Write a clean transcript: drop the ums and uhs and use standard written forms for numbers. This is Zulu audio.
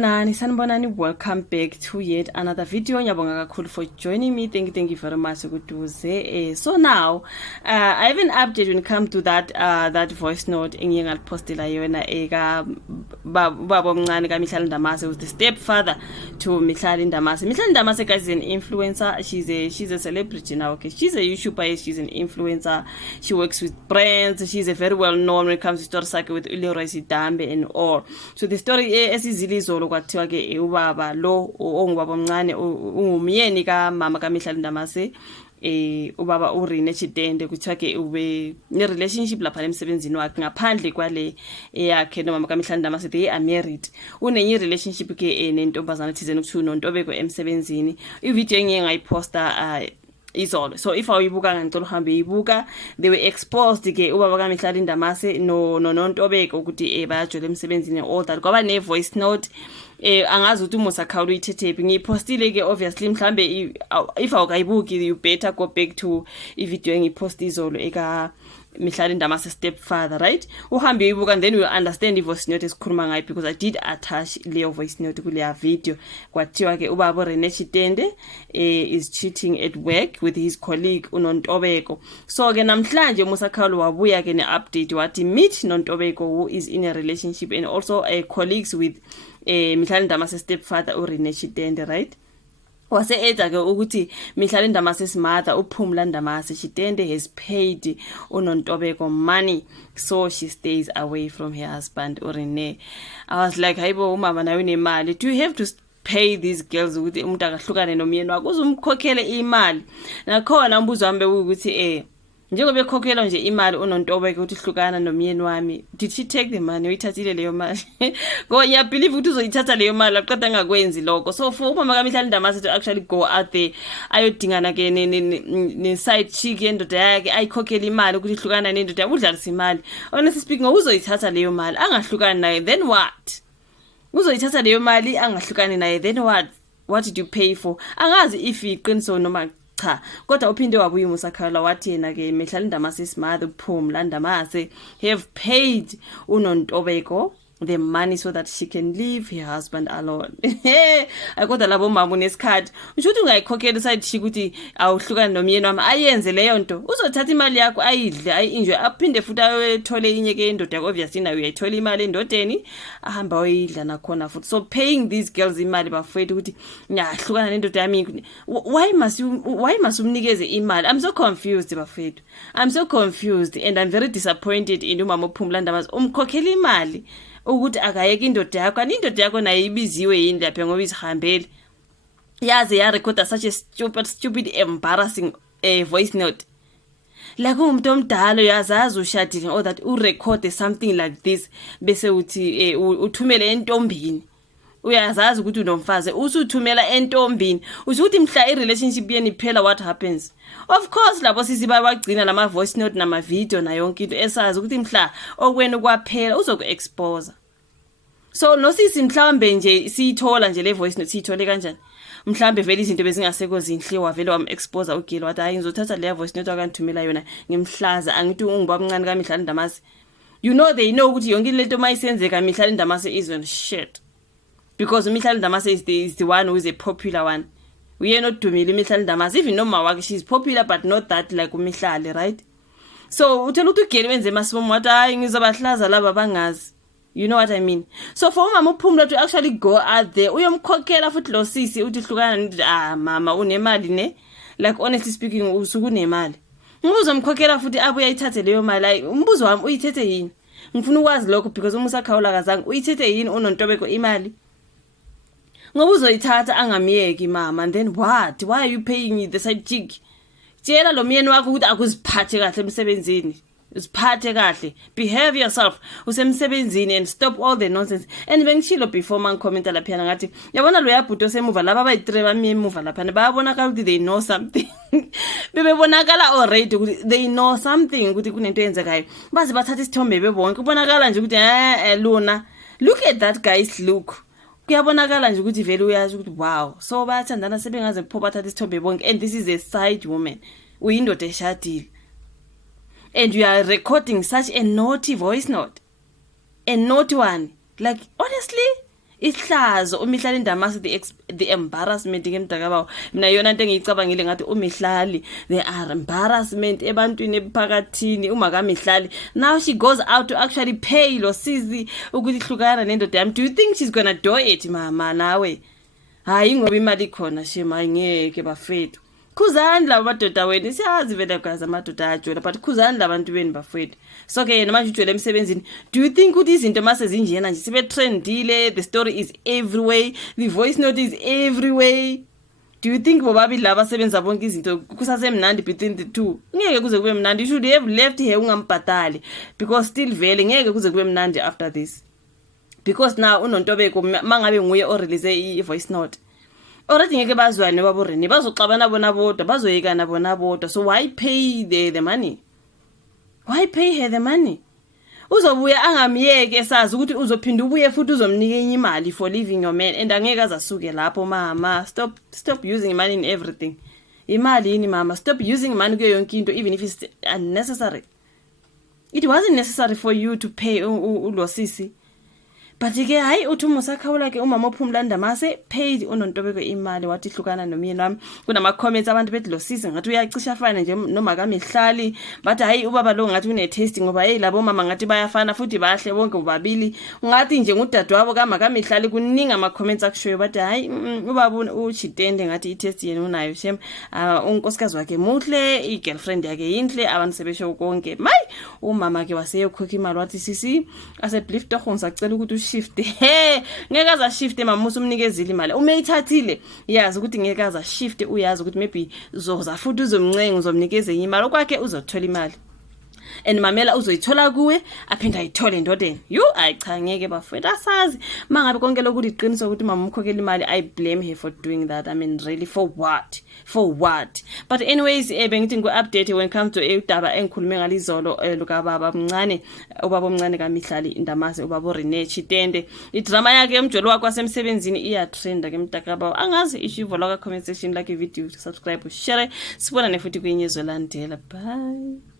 Sanibonani, welcome back to yet another video. Ngiyabonga kakhulu for joining me. Thank you very much. So now, I have an update when it comes to that voice note engiye ngalipostela yona eka baba omncane ka Mihlali Ndamase, who's the stepfather to Mihlali Ndamase. Mihlali Ndamase, guys, is an influencer. She's a celebrity now. Okay, she's a YouTuber. She's an influencer. She works with brands. She's a very well known when it comes to story cycle with Mihlali Ndamase and all. So the story esizilizolo kwathiwa ke ubaba lo ongubaba omncane umyeni ka mama ka Mihlali Ndamase, ubaba urine chitende kuthiwa ke ube ne relationship lapha emsebenzini wakhe ngaphandle kwale yakhe no mama ka Mihlali Ndamase. They are married. Unenye relationship ke nentombazana thizeni kuthiwa uNontobeko emsebenzini. Ivideo engiye ngayiposta izolo. So if awuyibuka ngicela uhambe ibuka. They were exposed ke ubaba ka Mihlali Ndamase no Nontobeko ukuthi bayajole emsebenzini all that. Kwaba ne voice note angazi ukuthi umusa khawula uyithethephi. Ngiyipostile ke obviously mhlambe if awukayibuki you better go back to ivideo engiyiposta izolo eka Mihlali Ndamase stepfather, right? Uhambe uyibuka and then you understand the voice note esikhuluma ngayo, because I did attach Leo voice note kuleya video. Kwathiwa ke ubaba Rene Chitende is cheating at work with his colleague uNontobeko. So ke namhlanje Musakhalo wabuya ke ne update wathi meet Nontobeko, who is in a relationship and also colleagues with Mihlali Ndamase stepfather Rene Chitende, right? Wase eza ke ukuthi Mihlali Ndamase's mother uPumla Ndamase Chitende has paid uNontobeko money so she stays away from her husband Rene. I was like, hayibo umama nayo unemali, do you have to pay these girls ukuthi umuntu akahlukane nomyeni wakhe uzumkhokhele imali? Nakhona umbuzo wami ukuthi njengoba ekhokhela nje imali uNontobeko ukuthi hlukana nomyeni wami, did she take the money? Uyithathile leyo mali? Go, yeah, believe ukuthi uzoyithatha leyo mali aqeda ngakwenzi lokho. So for umama ka Mihlali Ndamase to actually go out there ayodingana ke ne side chick yendoda yakhe ayikhokhela imali ukuthi hlukana nendoda yakhe, udlalisa imali. Honestly speaking, uzoyithatha leyo mali angahlukani naye, then what? Uzoyithatha leyo mali angahlukani naye, then what did you pay for? Angazi if iqiniso noma cha, kodwa uphinde wabuya uMusakhala wathi yena ke Mihlali Ndamase's mother uPumla Ndamase have paid uNontobeko the money so that she can leave her husband alone. Akodwa labo mama unesikhathi usho ukuthi ungayikhokhela side chick ukuthi awuhlukana nomyeni wami ayenze leyo nto, uzothatha imali yakho ayidle ayi-enjoy aphinde futhi ayethole inye ke indoda yakho, obviously nayo uyayithola imali endodeni ahamba oyidla nakhona futhi. So paying these girls imali bafethu ukuthi ngiyahlukana nendoda yami, why must umnikeze imali? I'm so confused bafethu, I'm so confused and I'm very disappointed in umama uPumla Ndamase umkhokhela imali ukuthi akayeke indoda yakho. Ani indoda yakho nayo ibiziwe yini lapha ngoba izihambele yaze ya record such a stupid embarrassing voice note. Like umuntu omdala uyazazi ushadile or that urecord something like this bese uthi uthumele entombini, uyazazi ukuthi unomfazi usuthumela entombini usuthi mhla irelationship yeni iphela, what happens? Of course labo sisi bayagcina lama voice note nama video na yonke into esazi ukuthi mhla okwena kwaphela uzoku-expose. So nosisi mhlambe nje siyithola nje le voice note siyithole kanjani? Mhlambe vele izinto bezingaseko zinhle wavele wam-expose ugilo wathi hayi ngizothatha le voice note akanithumela yona ngimhlaza angithi ungubaba omncane ka Mihlali Ndamase. You know they know ukuthi yonke lento mayisenzeka Mihlali Ndamase is on shit, because Mihlali Ndamase is the one who is a popular one. We are not dumile Mihlali Ndamase, even no mawakhe she's popular but not that like uMihlali, right? So uthela ukuthi ugeli wenze masibomo wathi hayi ngizobahlaza laba bangazi. You know what I mean? So for umama uPumla to actually go out there uyomkhokhela futhi lo sisi uthi hlukana mama unemali ne, like honestly speaking usuku unemali, ngizomkhokhela futhi abuye ayithathe leyo mali. Umbuzo wami uyithethe yini? Ngifuna ukwazi lokho because uMusakhawula kazange uyithethe yini uNontobeko imali ngoba uzoyithatha angamiyeki mama, and then what? Why are you paying the side chick? Tshela lo myeni wakho ukuthi akuziphathe kahle emsebenzini, usiphathe kahle, behave yourself usemsebenzini and stop all the nonsense. And bengishilo before man comment lapha ngathi yabona lo yabhuto semuva laba abayi3 bami emuva lapha bayabonakala ukuthi they know something. Bebonakala already ukuthi they know something ukuthi kunento eyenzekayo, baze bathatha isithombe bebonke kubonakala nje ukuthi luna, look at that guy's look. Kuyabonakala nje ukuthi vele uyazi ukuthi wow, so bayathandana sebengaze kupho bathatha isithombe bonke, and this is a side woman, uyindoda eshadile, and you are recording such a naughty voice note, a naughty one. Like honestly, Ihlazo uMihlali Ndamase the embarrassment ke mdakabawo mina yona into engiyicabangile ngathi uMihlali there are embarrassment ebantwini ephakathini uma kaMihlali now she goes out to actually pay lo sisi ukuthi hlukana nendoda yami. Do you think she's gonna do it mama nawe? Hayi ngoba imali khona shema ngeke bafethu. Khuzani laba madoda wenu siyazi vele gaza amadoda ajwela but khuzani labantu beni bafethu. So ke yena manje ujwele emsebenzini. Do you think ukuthi izinto mase zinjena nje sibe trendile, the story is everywhere, the voice note is everywhere? Do you think bobabili laba sebenza bonke izinto kusasemnandi between the two? Ngeke kuze kube mnandi. You should have left here ungambhatali because still vele ngeke kuze kube mnandi after this. Because now unontobeko mangabe nguye o release I voice note. Already ngeke bazwane baboreni bazoxabana bona bodwa bazoyekana bona bodwa. So why pay the money? Why pay her the money? Uzobuya angamiyeke esazi ukuthi uzophinda ubuye futhi uzomnika enye imali for leaving your man and angeke azasuke lapho mama. Stop using money in everything. Imali yini mama? Stop using money kuyo yonke into even if it's unnecessary. It wasn't necessary for you to pay ulosisi. But ke hayi uthi umusakhawula ke umama uPhumla Ndamase paid unontobeko imali wathi hlukana nomyeni wami. Kunama comments abantu bethi lo sisi ngathi uyacisha fana nje noma kaMihlali bathi hayi ubaba lo ngathi une taste ngoba hey labo mama ngathi bayafana futhi bahle bonke bobabili ngathi nje ngudadewabo kaMihlali kuninga ama comments akushoyo bathi hayi ubaba uchitende ngathi I taste yena unayo shem unkosikazi wakhe muhle I girlfriend yakhe yinhle abantu sebesho konke mayi umama ke waseyokhokha imali wathi sisi ase believe doch ngisacela ukuthi shift ngeke aza shift mama usumnikezile imali umeyithathile yazi ukuthi ngeke aza shift uyazi ukuthi maybe uzoza futhi uzomncenga uzomnikeze imali okwakhe uzothola imali and mamela uzoyithola kuwe aphinda ayithole ndodeni cha ngeke bafethu asazi mangabe konke lokuthi iqiniso ukuthi mama umkhokhela imali I blame her for doing that. I mean really for what but anyways bengithi ngu-update when it comes to udaba engikhulume ngalizolo lukababa omncane ubaba omncane kaMihlali Ndamase ubaba Rene Chitende idrama yakhe emjolo wakhe wasemsebenzini iyatrenda ke mtakaba angazi ishivo la comment section like video subscribe share sibona nefuthi kwenye zolandela bye.